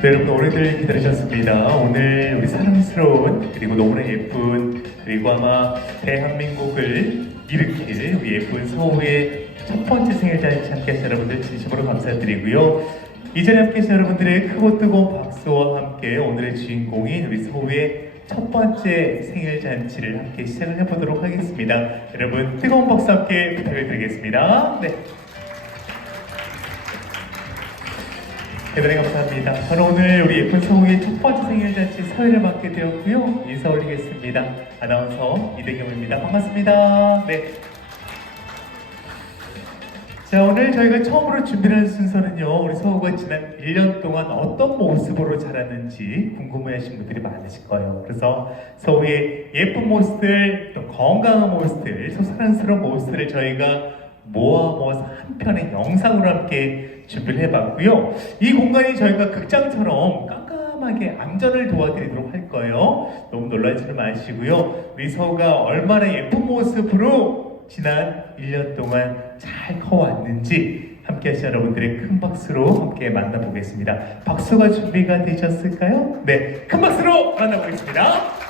네, 여러분 오래들 기다리셨습니다. 오늘 우리 사랑스러운 그리고 너무나 예쁜 그리고 아마 대한민국을 일으킬 우리 예쁜 서우의 첫 번째 생일 잔치 함께하신 여러분들 진심으로 감사드리고요. 이 자리에 함께하신 여러분들의 크고 뜨거운 박수와 함께 오늘의 주인공인 우리 서우의 첫 번째 생일 잔치를 함께 시작을 해보도록 하겠습니다. 여러분 뜨거운 박수 함께 부탁을 드리겠습니다. 네. 대단히 감사합니다. 저는 오늘 우리 예쁜 성우의 첫 번째 생일 잔치 사회를 맡게 되었고요. 인사 올리겠습니다. 아나운서 이대경입니다. 반갑습니다. 네. 자, 오늘 저희가 처음으로 준비한 순서는요, 우리 서우가 지난 1년 동안 어떤 모습으로 자랐는지 궁금해 하신 분들이 많으실 거예요. 그래서 서우의 예쁜 모습들, 또 건강한 모습들, 또 사랑스러운 모습들을 저희가 모아 모아서 한 편의 영상으로 함께 준비를 해봤고요. 이 공간이 저희가 극장처럼 깜깜하게 안전을 도와드리도록 할 거예요. 너무 놀라지는 마시고요. 우리 서우가 얼마나 예쁜 모습으로 지난 1년 동안 잘 커왔는지 함께 하신 여러분들의 큰 박수로 함께 만나보겠습니다. 박수가 준비가 되셨을까요? 네, 큰 박수로 만나보겠습니다.